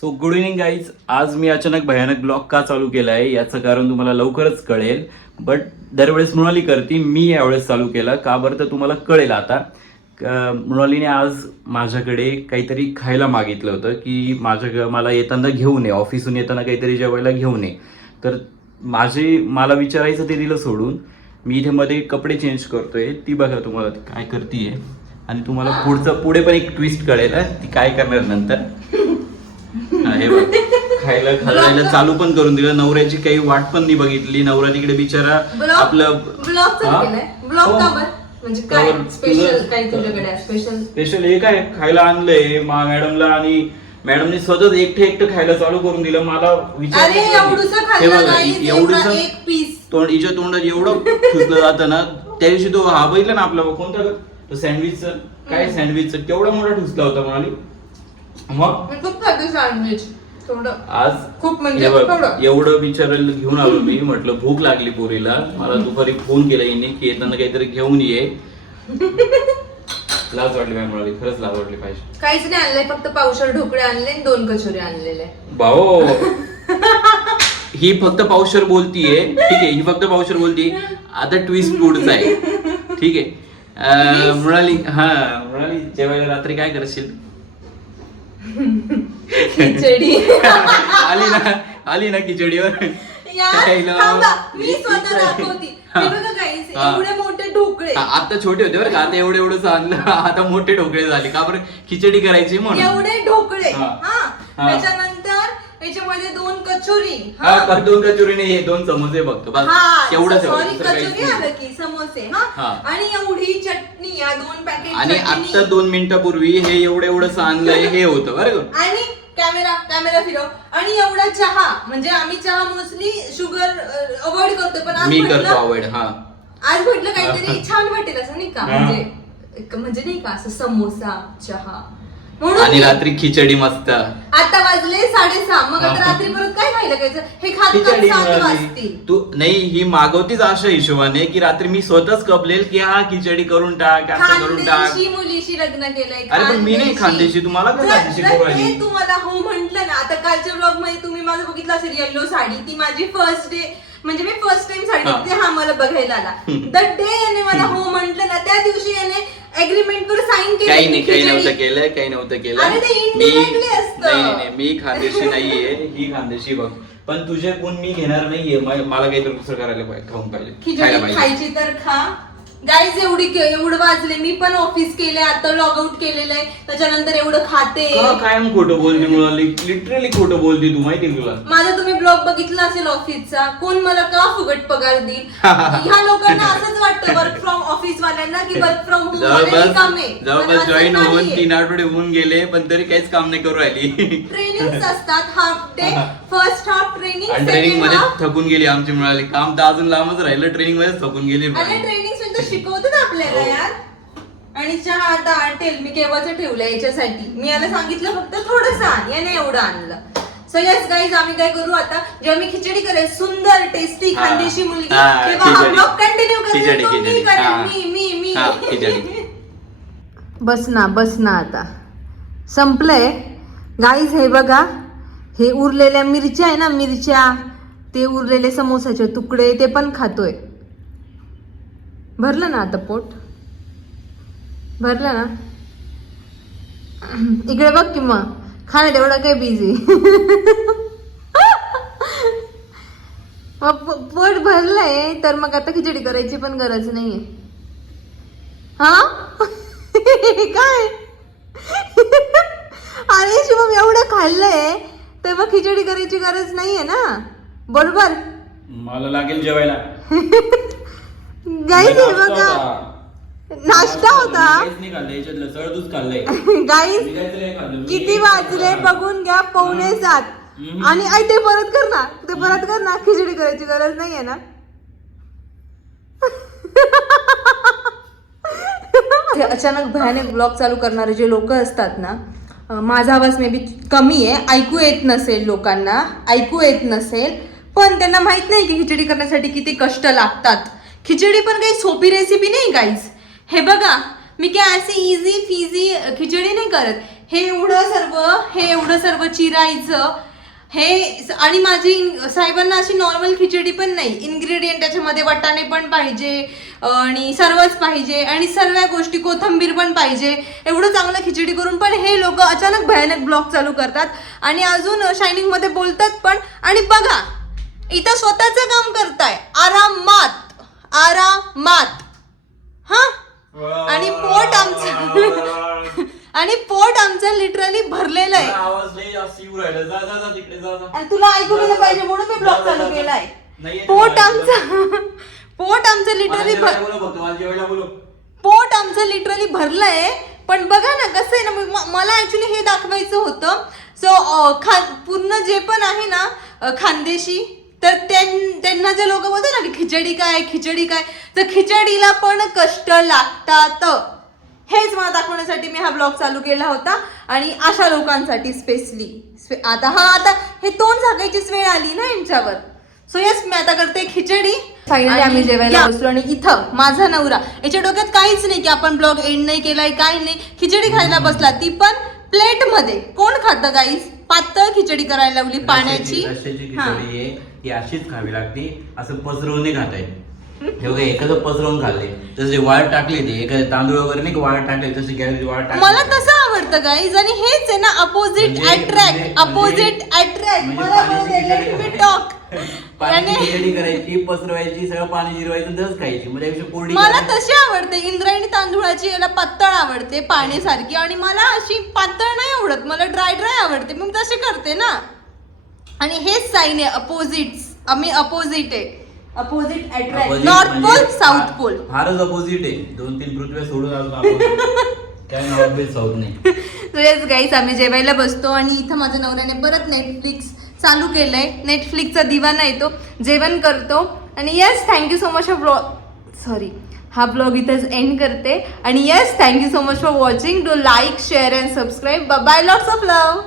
So good evening guys. आज मी अचानक भयानक ब्लॉग का चालू केला आहे याचं कारण तुम्हाला लवकरच कळेल. बट दरवेळेस मृणाली करते, मी यावेळेस चालू केला का बरं तर तुम्हाला कळेल आता. मृणालीने आज माझ्याकडे काहीतरी खायला मागितलं होतं की मला येताना घेऊन ये, ऑफिसून येताना काहीतरी जेवायला घेऊन ये. तर मला विचारायचं ते दिलं सोडून. मी इथे मध्ये कपडे चेंज करतोय. ती बघा तुम्हाला ती काय करतीये आणि तुम्हाला पुढे पण एक ट्विस्ट कळेल ती काय करणार नंतर. हे बघ, खायला चालू पण करून दिलं. नवऱ्याची काही वाट पण नाही बघितली. नवरा तिकडे बिचारा आपलं स्पेशल हे काय खायला आणलंय मॅडमला आणि मॅडमने स्वतःच एकटं खायला चालू करून दिलं. मला विचार हिच्या तोंडात एवढं ठुसलं जातं ना. त्या दिवशी तो हा बघितला ना आपला कोणता सँडविचचा काय सँडविचचा केवढा मोठा ठुसला होता म्हणाली. मग आज खूप म्हणजे एवढं विचारायला घेऊन आलो मी. म्हटलं भूक लागली पोरीला. मला दुपारी फोन केला हिने की येताना काहीतरी घेऊन ये. लाज वाटली म्हणाली, खरंच लाज वाटली पाहिजे. काहीच नाही आणलंय, फक्त पावशर ढोकळे आणले, 2 कचोरी आणलेले. भाऊ ही फक्त पावशर बोलतीये, ठीक आहे, ही फक्त पावशर बोलतीये. आता ट्विस्ट पुढचा आहे, ठीक आहे. म्हणाली जेवायला रात्री काय करशील. खिचडी आली ना खिचडीवर. मी स्वतः दाखवती. एवढे मोठे ढोकळे आता छोटे होते बरं का. आता एवढं आणलं, आता मोठे ढोकळे झाले का बरं. खिचडी करायची म्हणून एवढे ढोकळे. त्याच्यानंतर याच्यामध्ये 2 कचोरी. 2 कचोरी नाही, 2 समोसे बघतो एवढं. सॉरी, कचोरी आलं की समोसे. आणि एवढी चटणी, या 2 पॅकेट. आणि आता 2 मिनिटापूर्वी हे एवढं आणलंय हे होतं बरं का. आणि कॅमेरा फिरव. आणि एवढा चहा, म्हणजे आम्ही चहा मोस्टली शुगर अवॉइड करतो, पण आज मी करतो अवॉइड. आज म्हटलं काहीतरी छान वाटेल असं नाही का, म्हणजे नाही का असं समोसा चहा म्हणून. आणि रात्री खिचडी मस्त. आता वाजले 6:30. मग आता रात्री परत काय खायला खायचं. हे खात 7 वाजतील. तू नाही, ही मागवतीच अशा हिशोबाने की रात्री मी स्वतःच कपलेल की हा खिचडी करून टाक, असं करून टाक. खानदेशी मुलीशी लग्न केलंय. अरे पण मी नाही खानदेशी, तुम्हाला काय खानदेशी करू राहिली. तुम्हाला हो म्हंटल ना. आता कालच्या ब्लॉग मध्ये तुम्ही माझं बघितलं असेल, येल्लो साडी. ती माझी फर्स्ट डे, म्हणजे मी फर्स्ट टाइम साडी घेतली. हा मला बघायला आला. द डे याने मला हो म्हंटल ना, त्या दिवशी याने एग्रीमेंट वर साइन केलं. काही नव्हतं केलं. अरे ते indirectly असतं. नाही, मी खानदेशी नाहीये, ही खानदेशी बघ. पण तुझे गुण मी घेणार नाहीये. मला काहीतरी दुसरं करायला पाहिजे, खाऊन पाहिजे, खिचडी खायची तर खा. गाईज एवढं वाजले. मी पण ऑफिस केले, आता लॉग आउट केलेलं आहे. त्याच्यानंतर एवढं खाते. कायम खोटं बोलते मुलाली, लिटरली खोटं बोलते तू, माहिती तुला. माझा तुम्ही ब्लॉग बघितला असेल ऑफिसचा. कोण मला का फुकट पगार देईल. ह्या लोकांना असंच वाटतं वर्क फ्रॉम ऑफिस वाल्यांना की वर्क फ्रॉम होम जवळपास जॉईन होऊन 3 आठवडे होऊन गेले, पण तरी काहीच काम नाही करू राहिली. ट्रेनिंग असतात, half day, first half training. आणि ट्रेनिंग मध्ये थकून गेली आमची मिळाली. काम तर अजून लांबच राहिलं, ट्रेनिंग मध्येच थकून गेली. ट्रेनिंग सुद्धा शिकवतात आपल्याला यार. आणि चहा आता आटेल मी केव्हाचं ठेवलंय याच्यासाठी. मी याला सांगितलं फक्त थोडंसं आण, याने एवढं आणलं. सो यस गाईज, आम्ही काय करू आता, जेव्हा मी खिचडी करेल सुंदर टेस्टी खानदेशी मुलगी, तेव्हा हा ब्लॉग कंटिन्यू करेल. मी बस ना आता संपलंय गाईज. हे बघा, हे उरलेल्या मिरच्या आहे ना, मिरच्या, ते उरलेले समोसाचे तुकडे, ते पण खातोय. भरलं ना आता पोट, भरलं ना. इकडे बघ कि मग, खाण्यात एवढं काय बिझी. पोट भरलंय तर मग आता खिचडी करायची पण गरज नाहीये. काय अरे शुभम, एवढं खाल्लंय तर मग खिचडी करायची गरज नाहीये ना, बरोबर. मला लागेल जेवायला. गाईज हे बघा, नाश्ता होता गाईज. किती वाजले बघून घ्या, 6:45. आणि ते परत कर ना, खिचडी करायची गरज नाहीये ना. अचानक भयानक ब्लॉग चालू करणारे जे लोक असतात ना, माझा आवाज मे बी कमी आहे, ऐकू येत नसेल लोकांना, पण त्यांना माहित नाही की खिचडी करण्यासाठी किती कष्ट लागतात. खिचडी पण काही सोपी रेसिपी नाही गाईज. हे बघा, मी काय अशी इझी फिझी खिचडी नाही करत. हे एवढं सर्व चिरायचं आणि माझी साहेबांना अशी नॉर्मल खिचडी पण नाही, इन्ग्रेडियंट त्याच्यामध्ये वाटाणे पण पाहिजे आणि सर्वच पाहिजे आणि सर्व गोष्टी, कोथिंबीर पण पाहिजे. एवढं चांगलं खिचडी करून पण हे लोक अचानक भयानक ब्लॉग चालू करतात आणि अजून शायनिंग मध्ये बोलतात पण. आणि बघा इथं स्वतःचं काम करताय आरामात हा, आणि पोट आमचं लिटरली भरलेलं आहे. आवाज लई जास्त येऊ राहिला. जा तिकडे जा. आणि तुला ऐकू गेलं पाहिजे म्हणून मी ब्लॉग चालू केलाय. पोट आमचं लिटरली भरलंय. पण बघा ना कसं आहे ना, मला ऍक्च्युली हे दाखवायचं होतं. सो पूर्ण जे पण आहे ना खानदेशी, तर त्यांना जे लोक बोलतात ना की खिचडी काय, तर खिचडीला पण कष्ट लागतात. हेच मला दाखवण्यासाठी मी हा ब्लॉग चालू केला होता आणि अशा लोकांसाठी स्पेशली. आता हे तोंड झाकायचीच वेळ आली ना यांच्यावर. सो यस, मी आता करते खिचडी. फायनली आम्ही जेवायला बसलो आणि इथं माझा नवरा, याच्या डोक्यात काहीच नाही की आपण ब्लॉग एंड नाही केलाय, काय नाही. खिचडी खायला बसला, ती पण प्लेट मध्ये. कोण खातं गाईस? पातळ खिचडी करायला लावली पाण्याची. ती अशीच खावी लागते, असं पसरवून नाही खाता येत. हे बघा, एखादं पसरवून खाल्ले तसे वाळ टाकले, ते एखादे तांदूळ वगैरे नाही वाळ टाकले तसे गॅस वाळ टाकले. मला तसं आवडतं गाईज. आणि हेच आहे ना अपोजिट अट्रॅक्ट. मला टॉक खिचडी करायची, पसरवायची, सगळं पाणी जिरवायचं, दस खायची. मला तशी आवडते. इंद्रायणी तांदूळाची याला पातळ आवडते पाण्यासारखी, आणि मला अशी पातळ नाही आवडत, मला ड्राय आवडते. मग तसे करते ना. आणि हेच साईन आहे अपोजिट. आम्ही अपोजिट आहे. Opposite attract. North pole, south pole. फारच अपोजिट आहे. 2-3 पृथ्वी सोडून साऊथ नाही. सो येस गाईस, आम्ही जेवायला बसतो आणि इथं माझ्या नवऱ्याने परत नेटफ्लिक्स चालू केलंय. नेटफ्लिक्सचा दिवाना येतो, जेवण करतो. आणि येस, थँक्यू सो मच हा ब्लॉग इथंच एंड करते. आणि yes, thank you so much for watching. Do like, share and subscribe. Bye, lots of love.